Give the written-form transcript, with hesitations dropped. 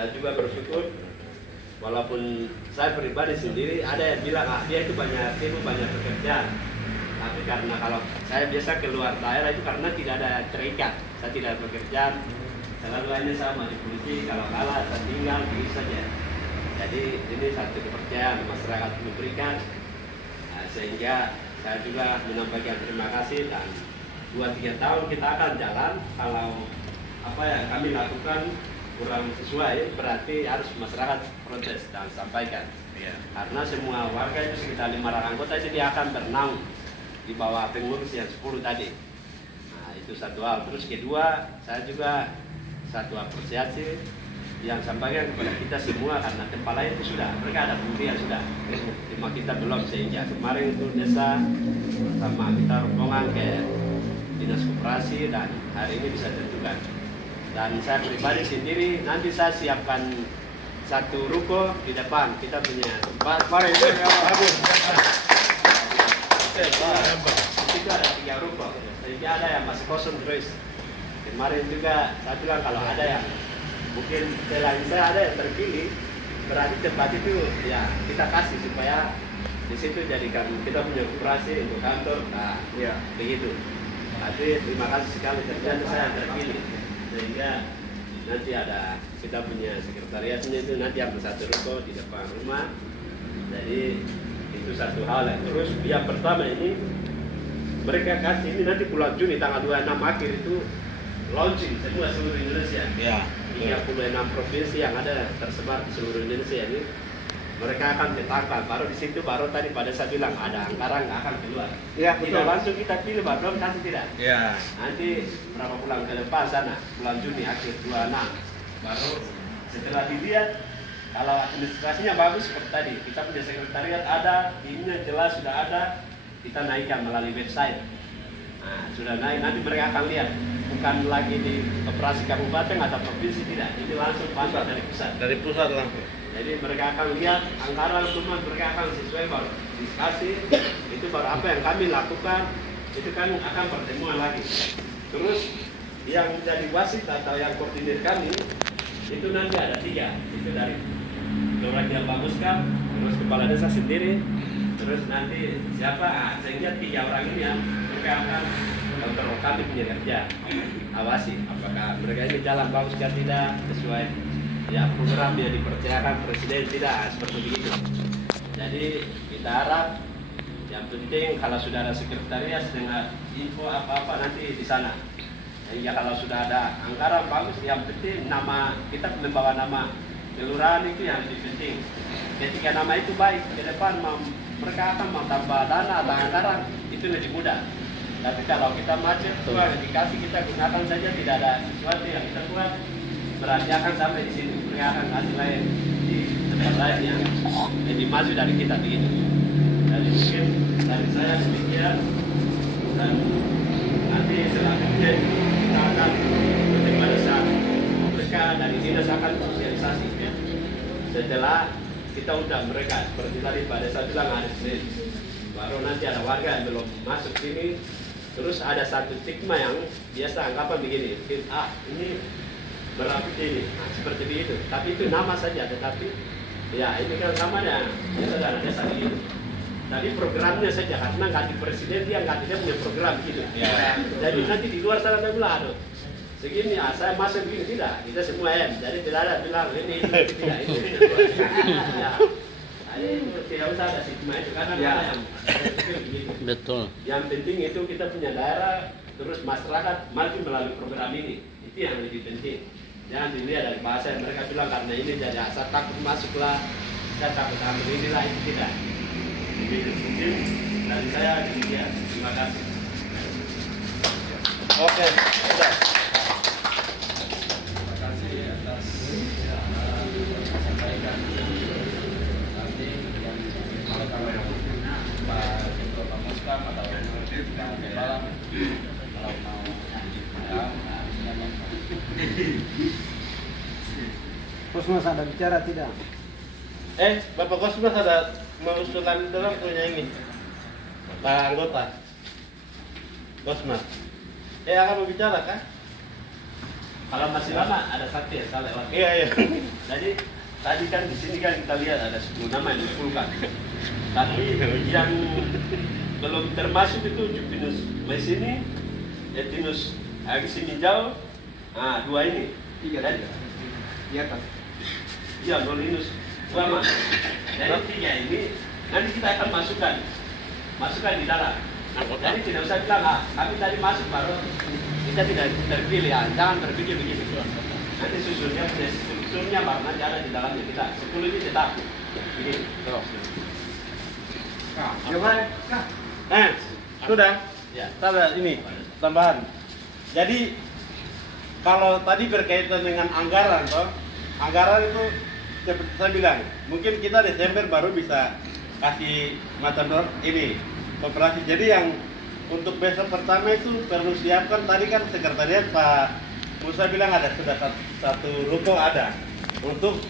saya juga bersyukur, walaupun saya pribadi sendiri ada yang bilang dia itu banyak sibuk, banyak pekerjaan. Tapi karena kalau saya biasa keluar daerah itu karena tidak ada terikat, saya tidak bekerja, selalu hanya sama di politik, kalau kalah saya tinggal begitu saja. Jadi ini satu kepercayaan masyarakat memberikan, sehingga saya juga menyampaikan terima kasih, dan 2-3 tahun kita akan jalan. Kalau apa yang kami lakukan kurang sesuai, berarti harus masyarakat protes dan sampaikan. Karena semua warga itu sekitar 500 anggota itu dia akan bernaung di bawah pengurus yang 10 tadi. Nah, itu satu hal. Terus kedua, saya juga satu apresiasi yang sampaikan kepada kita semua, karena tempat lain itu sudah, mereka ada bukti yang sudah, cuma kita belum. Sehingga kemarin itu desa sama kita rombongan ke dinas koperasi, dan hari ini bisa tentukan. Dan saya pribadi sendiri nanti saya siapkan satu ruko di depan, kita punya tempat. Mari bagus. Itu ada 3 ruko, jadi ada yang masih kosong terus. Kemarin juga saya bilang kalau ada yang mungkin selain saya ada yang terpilih, berarti tempat itu ya kita kasih supaya di situ jadikan kita punya koperasi untuk kantor. Nah, ya begitu. Tapi terima kasih sekali ternyata saya yang terpilih, sehingga nanti ada kita punya sekretariatnya itu nanti ada satu ruko di depan rumah. Jadi itu satu hal. Terus yang pertama ini mereka kasih ini nanti bulan Juni tanggal 26 akhir itu launching semua seluruh Indonesia. Ya. 36 provinsi yang ada tersebar di seluruh Indonesia ini, mereka akan tetapkan. Baru di situ baru tadi pada saya bilang ada anggaran nggak akan keluar. Ya, tidak langsung kita pilih, belum kasih tidak. Ya. Nanti berapa bulan ke depan sana, bulan Juni akhir 26, baru setelah dilihat kalau administrasinya bagus seperti tadi, kita punya sekretariat ada, ininya jelas sudah ada, kita naikkan melalui website. Nah, sudah naik, nanti mereka akan lihat. Bukan lagi di operasi kabupaten atau provinsi, tidak. Ini langsung pasar dari pusat. Dari pusat langsung. Jadi mereka akan lihat anggaran semua, mereka akan sesuai, baru diskusi. Itu baru apa yang kami lakukan, itu kan akan pertemuan lagi. Terus yang jadi wasit atau yang koordinir kami, itu nanti ada 3. Itu dari Lurah yang baguskan, terus kepala desa sendiri, terus nanti siapa, sehingga 3 orang ini yang mereka akan kontrol kami punya kerja, awasi apakah mereka ini jalan bagus atau tidak, sesuai ya program yang dipercayakan presiden tidak, seperti begitu. Jadi kita harap yang penting kalau sudah ada sekretariat dengan info apa-apa nanti di sana. Ya kalau sudah ada anggaran bagus, yang penting nama kita membawa nama kelurahan itu yang lebih penting. Ketika nama itu baik, ke depan mereka akan mau tambah dana atau anggaran, itu lebih mudah. Tapi kalau kita macet, dikasih kita gunakan saja, tidak ada sesuatu yang kita buat, berarti akan sampai di sini. Mereka akan kasih lain di tempat lain yang lebih maju dari kita begitu. Jadi mungkin dari saya demikian, dan nanti selanjutnya kita akan pada saat mereka dari dinas akan sosialisasi. Setelah kita undang mereka, seperti tadi pada saat bilang hari Senin, baru nanti ada warga yang belum masuk sini. Terus ada satu stigma yang biasa anggapan begini, ini berapa ini, seperti begitu. Tapi itu nama saja, tetapi ya ini kan namanya biasa ada desa begitu. Tapi programnya saja, karena ganti presiden dia punya program gitu. Ya. Jadi nanti di luar sana ada bilang, aduh, segini, saya masuk begini, tidak, kita semua jadi tidak ada bilang ini tidak, ini. Ya. Itu tidak usah ada stigma itu, karena yang betul. Yang penting itu kita punya daerah, terus masyarakat maju melalui program ini, itu yang lebih penting. Jangan dilihat dari bahasa yang mereka bilang karena ini jadi asal takut masuklah, saya takut ambil inilah, itu tidak. Begitu mungkin dari saya demikian. Terima kasih. Oke, sudah. Terima kasih atas sampaikan. Kalau yang Pak Ketua Pak Muskam atau Pak Kepala kalau mau Kosmas ada bicara tidak? Bapak Kosmas ada mengusulkan dalam punya ini Pak anggota Kosmas. Akan berbicara kan? Kalau masih lama ada saksi yang salah lewat. Iya. Jadi tadi kan di sini kan kita lihat ada 10 nama yang dikumpulkan. Tapi yang belum termasuk itu Jupinus Mesini, Etinus Aximinjau, dua ini. Dan- Iya kan. Iya, Nolinus Brahma. Jadi tiga ini nanti kita akan masukkan di dalam. Jadi tidak usah bilang, kami tadi masuk baru kita tidak terpilih. Jangan berpikir begitu. Nanti susunnya baru nanti ada di dalamnya kita. 10 ini tetap. Begini. Coba. Sudah. Ya. Ada ini tambahan. Jadi kalau tadi berkaitan dengan anggaran, toh, anggaran itu seperti saya bilang, mungkin kita Desember baru bisa kasih macam ini operasi. Jadi yang untuk besok pertama itu perlu siapkan. Tadi kan sekretariat Pak Musa bilang ada sudah satu ruko ada untuk